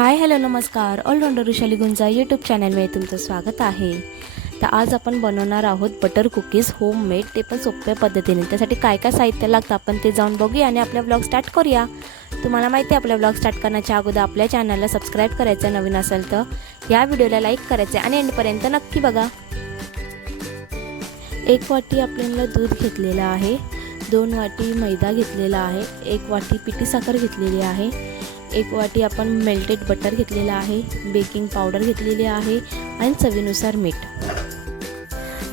Hi hello नमस्कार. Allrounder Vrushali गुंजा YouTube चॅनलमध्ये तुमचं स्वागत आहे. तर आज आपण बनवणार आहोत बटर कुकीज होममेड, ते पण सोप्या पद्धतीने. त्यासाठी काय काय साहित्य लागतं आपण ते जाऊन बघूया आणि आपला व्लॉग स्टार्ट करूया. तुम्हाला माहिती आहे आपला व्लॉग स्टार्ट करण्याच्या अगोदर आपल्या चॅनलला सबस्क्राईब करायचं, नवीन असेल तर या व्हिडिओला लाईक करायचं आणि एंडपर्यंत नक्की बघा. 1 वाटी आपल्याला दूध घेतलेलं आहे, 2 वाटी मैदा घेतलेला आहे, 1 वाटी पिठी साखर घेतलेली आहे, 1 वाटी आपण मेल्टेड बटर घेतलेला आहे, बेकिंग पावडर घेतलेली आहे आणि चवीनुसार मीठ.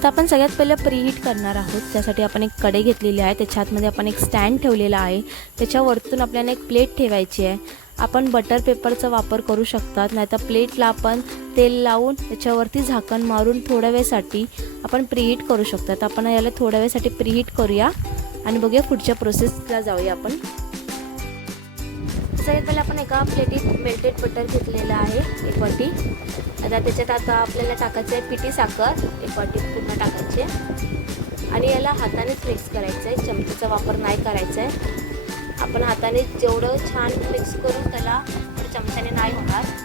तर आपण सगळ्यात पहिलं प्रीहीट करणार आहोत. त्यासाठी आपण एक कढई घेतलेली आहे, त्याच्या आतमध्ये आपण एक स्टँड ठेवलेला आहे, त्याच्यावरतून आपल्याला एक प्लेट ठेवायची आहे. आपण बटर पेपरचा वापर करू शकतात, नाहीतर प्लेटला आपण तेल लावून त्याच्यावरती झाकण मारून थोड्या वेळसाठी आपण प्रीहीट करू शकतात. आपण याला थोड्या वेळसाठी प्रीहीट करूया आणि बघूया पुढच्या प्रोसेसला जाऊया. आपण सगळ्यात पहिले आपण एका प्लेटीत मेल्टेड बटर घेतलेलं आहे 1 वाटी. आता आपल्याला टाकायचं आहे पिठी साखर 1 वाटी पूर्ण टाकायची आहे आणि याला हातानेच मिक्स करायचं आहे, चमच्याचा वापर नाही करायचा आहे. आपण हाताने जेवढं छान मिक्स करून त्याला चमच्याने नाही होणार.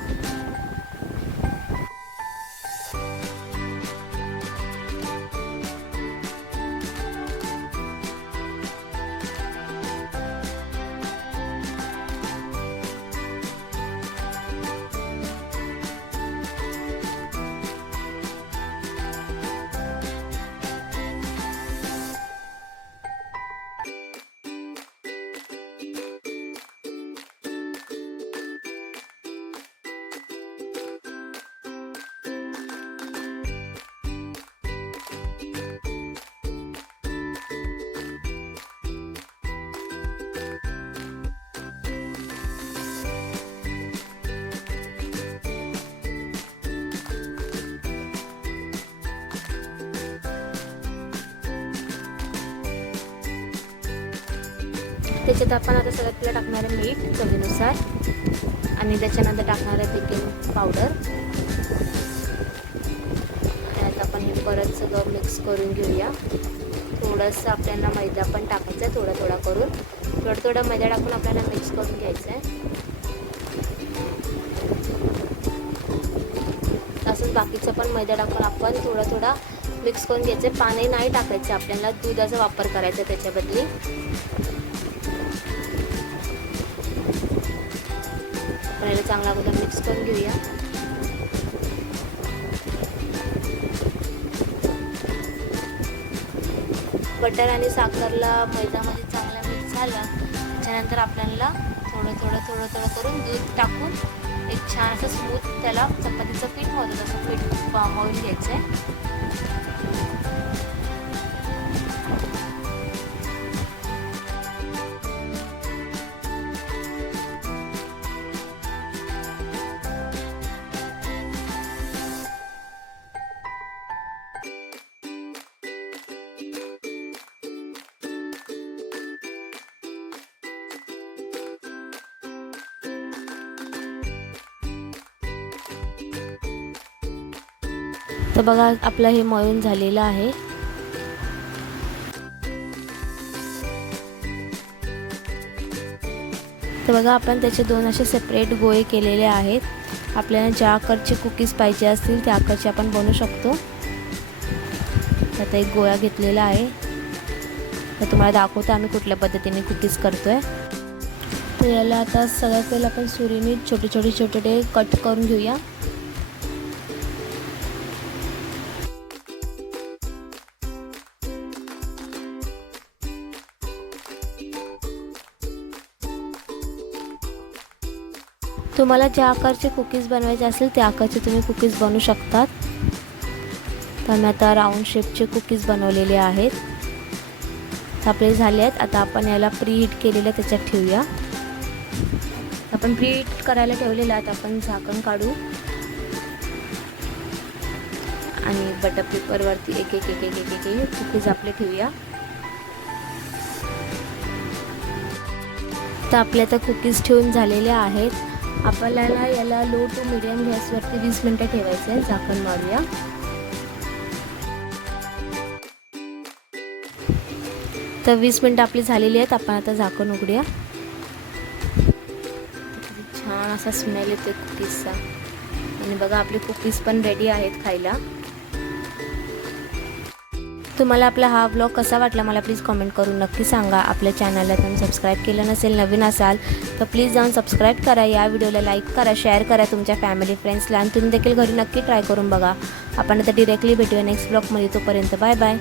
त्याच्यात आपण आता सगळ्यात पहिला टाकणार आहे मीठ चवीनुसार आणि त्याच्यानंतर टाकणार आहे बेकिंग पावडर. आणि आता आपण हे परत सगळं मिक्स करून घेऊया. थोडंसं आपल्याला मैदा पण टाकायचं आहे, थोडा थोडा करून थोडा मैदा टाकून आपल्याला मिक्स करून घ्यायचं आहे. तसंच बाकीचं पण मैदा टाकून आपण थोडा मिक्स करून घ्यायचं आहे. पाणी नाही टाकायचं, आपल्याला दुधाचा वापर करायचा त्याच्या बदली. याला चांगला अगोदर मिक्स करून घेऊया. बटर आणि साखरला मैद्यामध्ये चांगला मिक्स झालं त्याच्यानंतर आपल्याला थोडं करून दूध टाकून एक छान असं स्मूथ त्याला चपातीचं पीठ मळतो तसं पीठ मळून घ्यायचं आहे. तर बघा आपलं हे मळून झालेलं आहे. तर बघा आपण त्याचे 2 असे सेपरेट गोळे केलेले आहेत. आपल्याला ज्या आकारचे कुकीज पाहिजे असतील त्या आकारचे आपण बनवू शकतो. आता एक गोळा घेतलेला आहे, तर तुम्हाला दाखवतो आम्ही कुठल्या पद्धतीने कुकीज करतोय. तर याला आता सगळ्यात पहिला आपण सुरीने छोटे कट करून घेऊया. तुम्हाला ज्या आकारचे कुकीज बनवायचे असेल त्या आकारचे तुम्ही कुकीज बनवू शकतात. तर मी आता राऊंड शेपचे कुकीज बनवलेले आहेत. आपले झाले आहेत. आता आपण याला प्रीहीट केलेलं त्याच्यात ठेवूया. आपण प्रीहीट करायला ठेवलेलं आहे. आपण झाकण काढू आणि बटर पेपरवरती एक कुकीज आपले ठेवूया. तर आपले आता कुकीज ठेवून झालेले आहेत. आपल्याला याला लो टू मीडियम गॅसवरती 20 मिनिटं ठेवायचं आहे. झाकण मारूया. तर 20 मिनिटं आपली झालेली आहेत. आपण आता झाकण उघडूया. छान असा स्मेल येतो कुकीजचा. आणि बघा आपले कुकीज पण रेडी आहेत खायला. तुम्हाला आपला हा व्लॉग कसा वाटला मला प्लीज कमेंट करून नक्की सांगा. आपल्या चॅनलला तुम्ही सबस्क्राईब केलं नसेल, नवीन असाल तर प्लीज जाऊन सबस्क्राईब करा. या व्हिडिओला लाईक करा, शेअर करा तुमच्या फॅमिली फ्रेंड्सला आणि तुम्ही देखील घरी नक्की ट्राय करून बघा. आपण आता डिरेक्टली भेटूया नेक्स्ट व्लॉगमध्ये. तोपर्यंत बाय बाय.